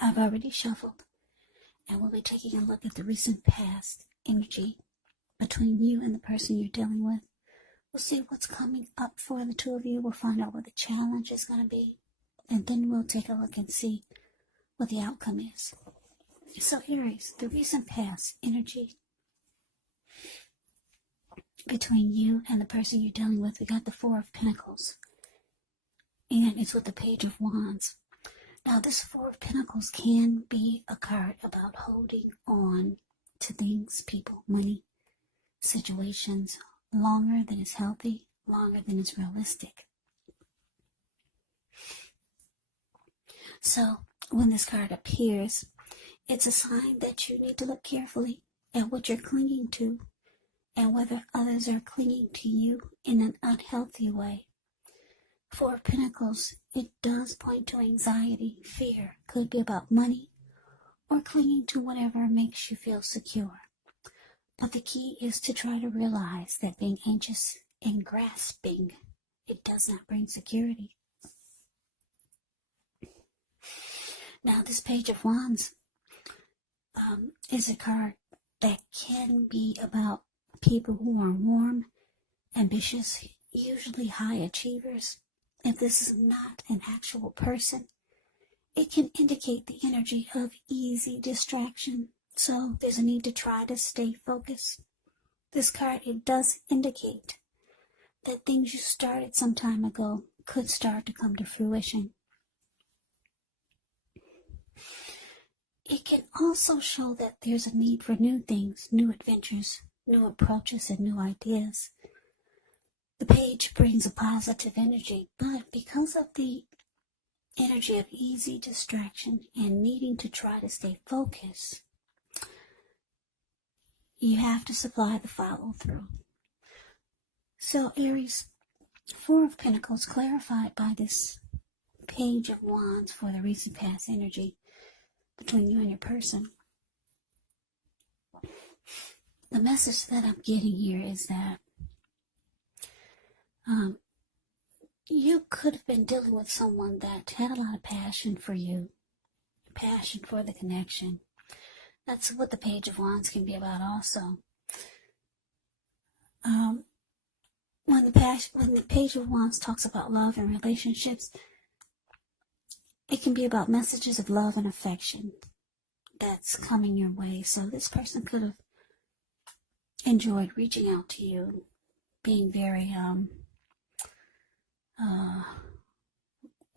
I've already shuffled, and we'll be taking a look at the recent past energy between you and the person you're dealing with. We'll see what's coming up for the two of you. We'll find out what the challenge is going to be, and then we'll take a look and see what the outcome is. So Aries, the recent past energy between you and the person you're dealing with, we got the Four of Pentacles, and it's with the Page of Wands. Now, this Four of Pentacles can be a card about holding on to things, people, money, situations, longer than is healthy, longer than is realistic. So, when this card appears, it's a sign that you need to look carefully at what you're clinging to and whether others are clinging to you in an unhealthy way. Four of Pentacles, it does point to anxiety, fear. Could be about money or clinging to whatever makes you feel secure. But the key is to try to realize that being anxious and grasping, it does not bring security. Now, this Page of Wands is a card that can be about people who are warm, ambitious, usually high achievers. If this is not an actual person, it can indicate the energy of easy distraction. So there's a need to try to stay focused. This card, it does indicate that things you started some time ago could start to come to fruition. It can also show that there's a need for new things, new adventures, new approaches, and new ideas. The page brings a positive energy, but because of the energy of easy distraction and needing to try to stay focused, you have to supply the follow-through. So Aries, Four of Pentacles clarified by this Page of Wands for the recent past energy between you and your person. The message that I'm getting here is that you could have been dealing with someone that had a lot of passion for you, passion for the connection. That's what the Page of Wands can be about also. When the Page of Wands talks about love and relationships, it can be about messages of love and affection that's coming your way. So this person could have enjoyed reaching out to you, being very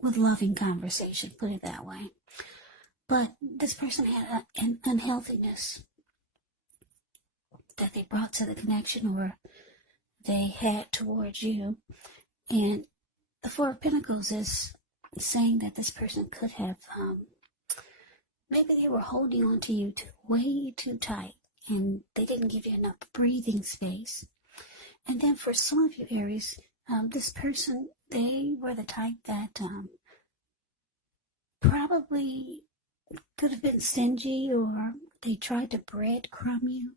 with loving conversation, put it that way. But this person had an unhealthiness that they brought to the connection, or they had towards you. And the Four of Pentacles is saying that this person could have, maybe they were holding on to you way too tight, and they didn't give you enough breathing space. And then for some of you Aries, this person, they were the type that probably could have been stingy, or they tried to breadcrumb you,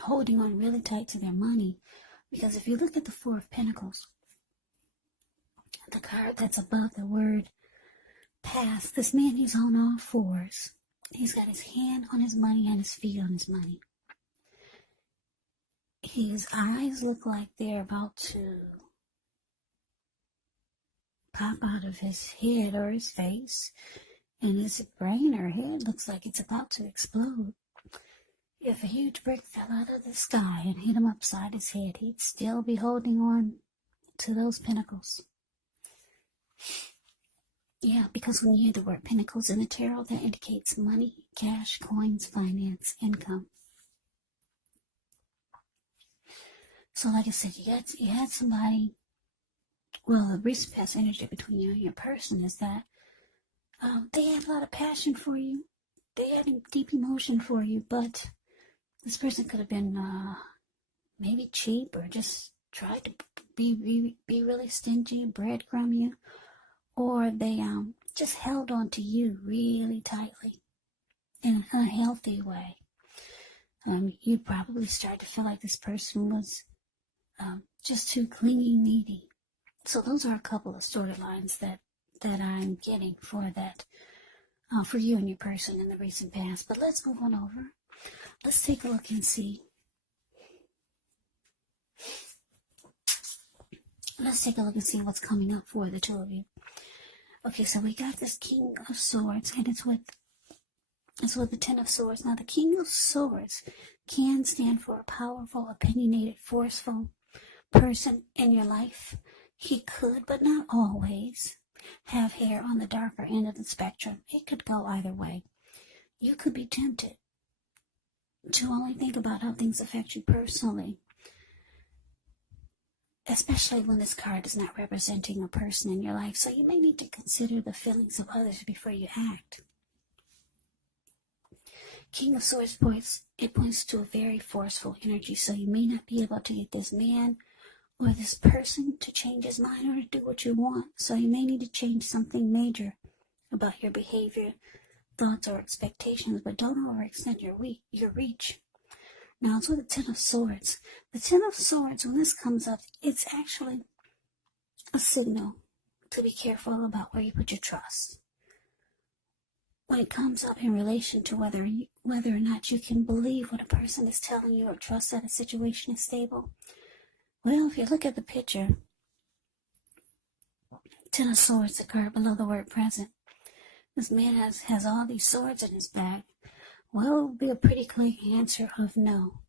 holding on really tight to their money. Because if you look at the Four of Pentacles, the card that's above the word past, this man, he's on all fours. He's got his hand on his money and his feet on his money. His eyes look like they're about to pop out of his head or his face, and his brain or head looks like it's about to explode. If a huge brick fell out of the sky and hit him upside his head, he'd still be holding on to those pentacles. Yeah, because when you hear the word pentacles in the tarot, that indicates money, cash, coins, finance, income. So like I said, you had somebody, well, the recent past energy between you and your person is that they had a lot of passion for you. They had deep emotion for you, but this person could have been maybe cheap, or just tried to be really stingy, breadcrumb you, or they just held on to you really tightly in an unhealthy way. You'd probably start to feel like this person was just too clingy, needy. So those are a couple of storylines that I'm getting for that for you and your person in the recent past. But let's move on over. Let's take a look and see. Let's take a look and see what's coming up for the two of you. Okay, so we got this King of Swords, and it's with the Ten of Swords. Now, the King of Swords can stand for a powerful, opinionated, forceful person in your life. He could, but not always, have hair on the darker end of the spectrum. It could go either way. You could be tempted to only think about how things affect you personally, especially when this card is not representing a person in your life. So you may need to consider the feelings of others before you act. King of Swords points to a very forceful energy, so you may not be able to get this man or this person to change his mind or to do what you want. So you may need to change something major about your behavior, thoughts, or expectations, but don't overextend your reach. Now, it's with the Ten of Swords. The Ten of Swords, when this comes up, it's actually a signal to be careful about where you put your trust. When it comes up in relation to whether or not you can believe what a person is telling you or trust that a situation is stable, well, if you look at the picture, Ten of Swords, the card below the word present, this man has all these swords in his bag. Well, it will be a pretty clear answer of no.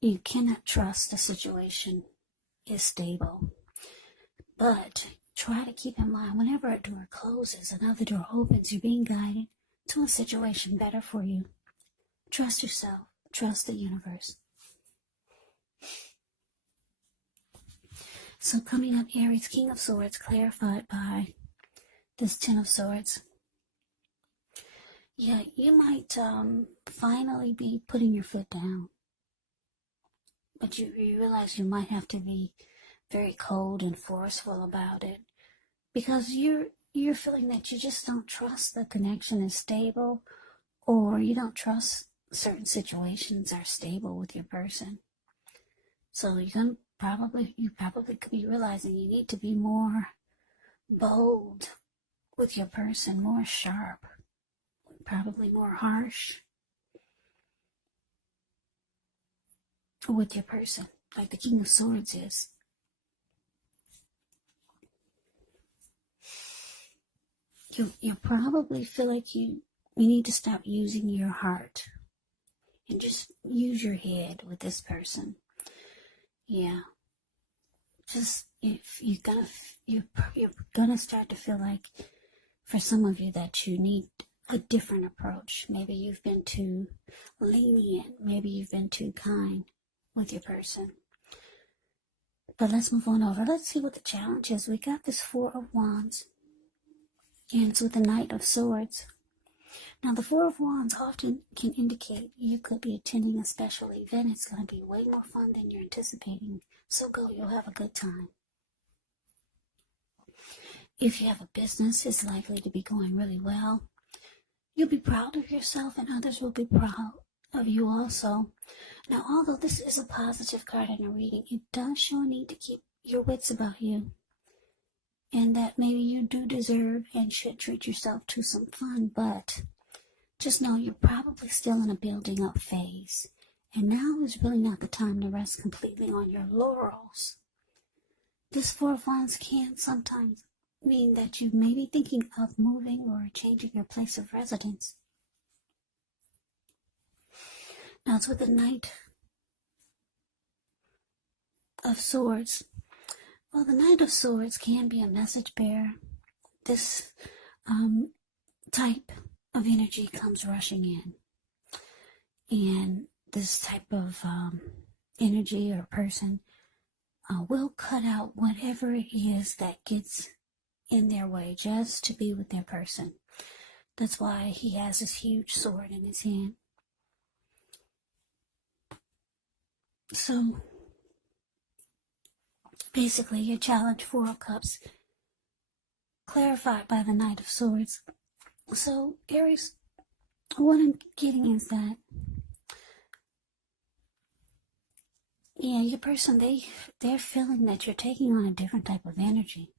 You cannot trust the situation is stable. But try to keep in mind, whenever a door closes, another door opens, you're being guided to a situation better for you. Trust yourself. Trust the universe. So coming up, Aries, King of Swords, clarified by this Ten of Swords. Yeah, you might finally be putting your foot down. But you realize you might have to be very cold and forceful about it, because you're feeling that you just don't trust the connection is stable, or you don't trust certain situations are stable with your person. So you probably could be realizing you need to be more bold with your person, more sharp, probably more harsh with your person, like the King of Swords is. You probably feel like you need to stop using your heart and just use your head with this person. Yeah. Just if you're gonna start to feel like, for some of you, that you need a different approach. Maybe you've been too lenient. Maybe you've been too kind with your person. But let's move on over. Let's see what the challenge is. We got this Four of Wands, and it's with the Knight of Swords. Now, the Four of Wands often can indicate you could be attending a special event. It's going to be way more fun than you're anticipating. So go, you'll have a good time. If you have a business, it's likely to be going really well. You'll be proud of yourself, and others will be proud of you also. Now, although this is a positive card in a reading, it does show a need to keep your wits about you, and that maybe you do deserve and should treat yourself to some fun, but just know you're probably still in a building up phase, and now is really not the time to rest completely on your laurels. This Four of Wands can sometimes mean that you may be thinking of moving or changing your place of residence. Now, it's with the Knight of Swords. Well, the Knight of Swords can be a message bearer. This type of energy comes rushing in. And this type of energy or person will cut out whatever it is that gets in their way just to be with their person. That's why he has this huge sword in his hand. So, basically, your challenge, Four of Cups, clarified by the Knight of Swords. So, Aries, what I'm getting is that, yeah, your person, they're feeling that you're taking on a different type of energy.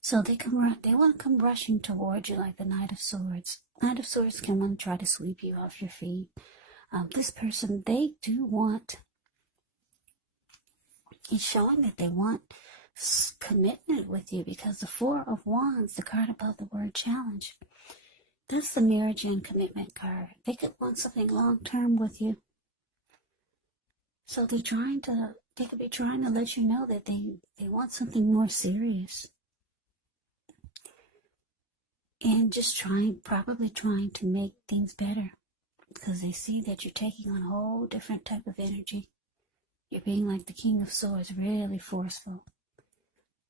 So they want to come rushing towards you like the Knight of Swords. Knight of Swords can want to try to sweep you off your feet. This person, they do want, it's showing that they want commitment with you, because the Four of Wands, the card above the word challenge, that's the marriage and commitment card. They could want something long-term with you. So they could be trying to let you know that they want something more serious. And just probably trying to make things better, because they see that you're taking on a whole different type of energy. You're being like the King of Swords, really forceful,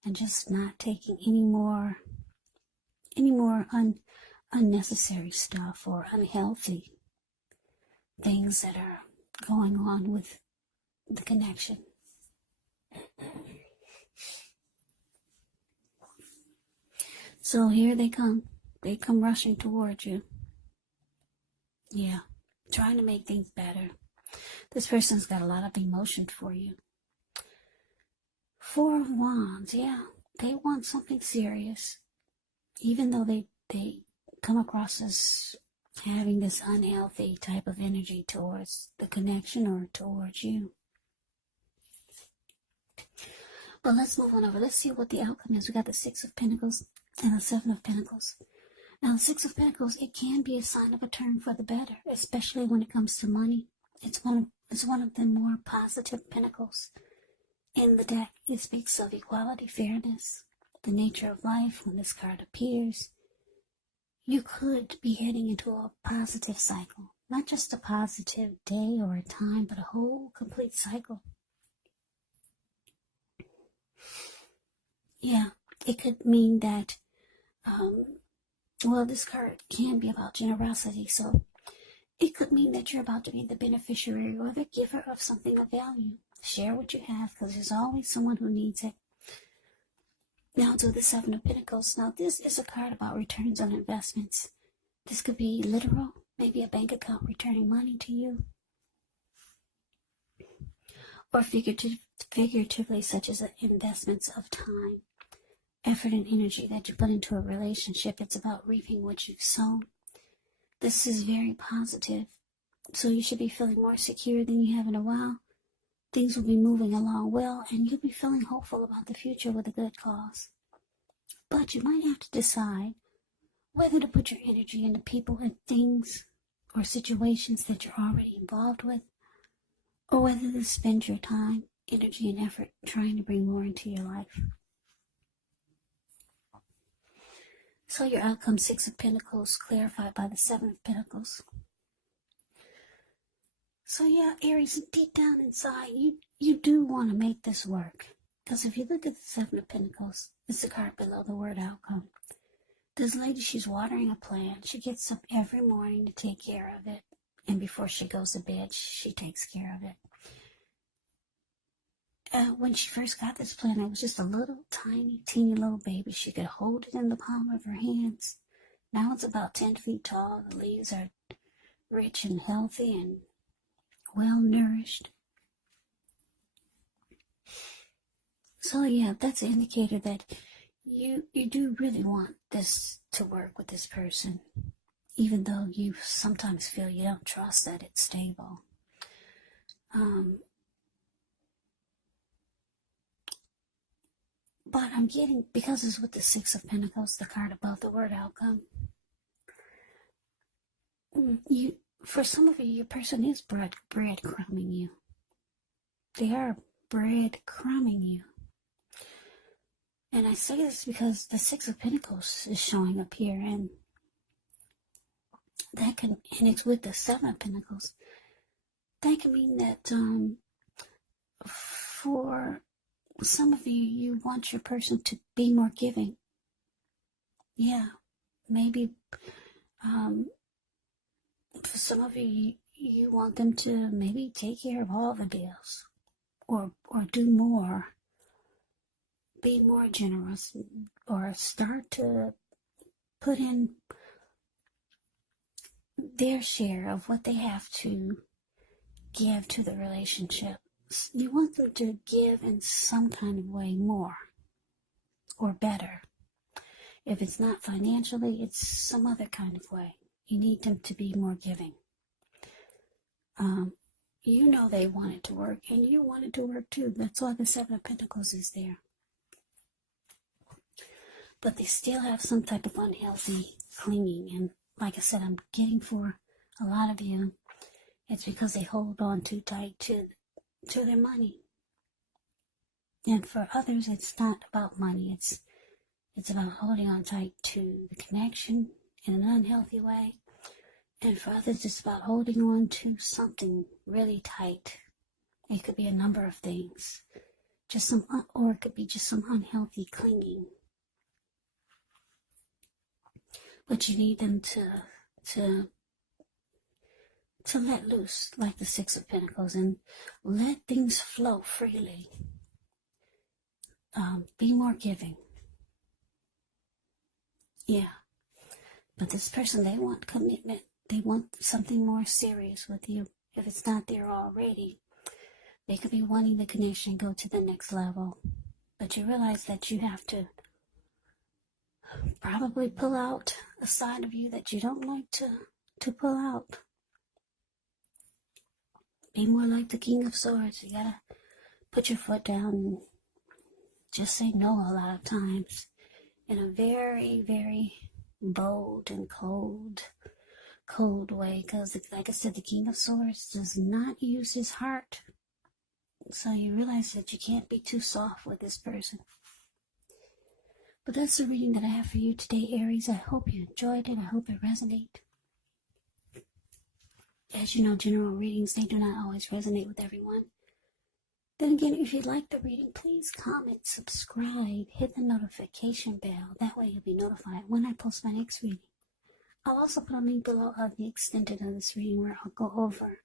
and just not taking any more unnecessary stuff or unhealthy things that are going on with the connection. So here they come. They come rushing towards you. Yeah, trying to make things better. This person's got a lot of emotion for you. Four of Wands, yeah. They want something serious. Even though they come across as having this unhealthy type of energy towards the connection or towards you. But let's move on over. Let's see what the outcome is. We got the Six of Pentacles and the Seven of Pentacles. Now, the Six of Pentacles, it can be a sign of a turn for the better, especially when it comes to money. It's one of the more positive pentacles in the deck. It speaks of equality, fairness, the nature of life. When this card appears, you could be heading into a positive cycle. Not just a positive day or a time, but a whole complete cycle. Yeah, it could mean that, this card can be about generosity, so it could mean that you're about to be the beneficiary or the giver of something of value. Share what you have, because there's always someone who needs it. Now to the Seven of Pentacles. Now this is a card about returns on investments. This could be literal, maybe a bank account returning money to you. Or figuratively, such as investments of time, effort, and energy that you put into a relationship. It's about reaping what you've sown. This is very positive, so you should be feeling more secure than you have in a while. Things will be moving along well, and you'll be feeling hopeful about the future with a good cause. But you might have to decide whether to put your energy into people and things or situations that you're already involved with, or whether to spend your time, energy, and effort trying to bring more into your life. So your outcome, Six of Pentacles, clarified by the Seven of Pentacles. So yeah, Aries, deep down inside, you do want to make this work. Because if you look at the Seven of Pentacles, it's the card below the word outcome. This lady, she's watering a plant. She gets up every morning to take care of it. And before she goes to bed, she takes care of it. When she first got this plant, it was just a little teeny little baby. She could hold it in the palm of her hands. Now it's about 10 feet tall. The leaves are rich and healthy and well nourished. So yeah, that's an indicator that you do really want this to work with this person, even though you sometimes feel you don't trust that it's stable. But I'm getting, because it's with the Six of Pentacles, the card above the word outcome, for some of you, your person is breadcrumbing you. They are breadcrumbing you. And I say this because the Six of Pentacles is showing up here, and it's with the Seven of Pentacles. That can mean that for some of you, you want your person to be more giving. Yeah, maybe for some of you, you want them to maybe take care of all the bills, or do more, be more generous, or start to put in their share of what they have to give to the relationship. You want them to give in some kind of way more or better. If it's not financially, it's some other kind of way. You need them to be more giving. You know they want it to work, and you want it to work too. That's why the Seven of Pentacles is there. But they still have some type of unhealthy clinging. And like I said, I'm getting for a lot of you, it's because they hold on too tight to their money. And for others, it's not about money. It's about holding on tight to the connection in an unhealthy way. And for others, it's about holding on to something really tight. It could be a number of things. Or it could be just some unhealthy clinging. But you need them to let loose, like the Six of Pentacles, and let things flow freely. Be more giving. Yeah. But this person, they want commitment. They want something more serious with you. If it's not there already, they could be wanting the connection go to the next level. But you realize that you have to probably pull out a side of you that you don't like to pull out. Be more like the King of Swords. You gotta put your foot down and just say no a lot of times in a very, very bold and cold way, because like I said, the King of Swords does not use his heart. So you realize that you can't be too soft with this person. But that's the reading that I have for you today, Aries. I hope you enjoyed it. I hope it resonated. As you know, general readings, they do not always resonate with everyone. Then again, if you'd like the reading, please comment, subscribe, hit the notification bell. That way you'll be notified when I post my next reading. I'll also put a link below of the extended of this reading where I'll go over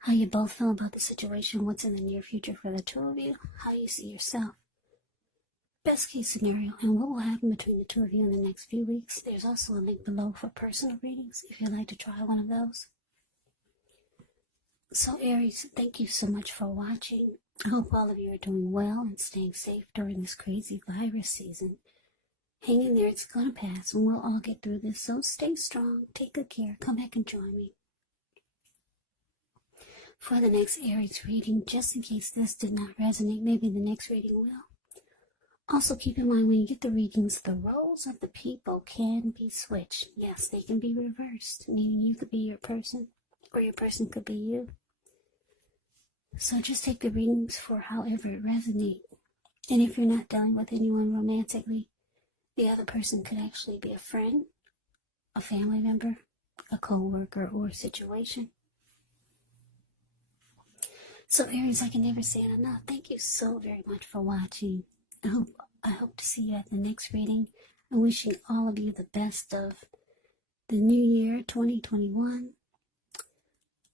how you both feel about the situation, what's in the near future for the two of you, how you see yourself, best case scenario, and what will happen between the two of you in the next few weeks. There's also a link below for personal readings if you'd like to try one of those. So Aries, thank you so much for watching. I hope all of you are doing well and staying safe during this crazy virus season. Hang in there, it's going to pass, and we'll all get through this. So stay strong, take good care, come back and join me for the next Aries reading, just in case this did not resonate. Maybe the next reading will. Also keep in mind, when you get the readings, the roles of the people can be switched. Yes, they can be reversed, meaning you could be your person, or your person could be you. So just take the readings for however it resonates. And if you're not dealing with anyone romantically, the other person could actually be a friend, a family member, a co-worker, or a situation. So Aries, I can never say it enough. Thank you so very much for watching. I hope to see you at the next reading. I'm wishing all of you the best of the new year, 2021.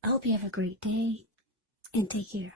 I hope you have a great day, and take care.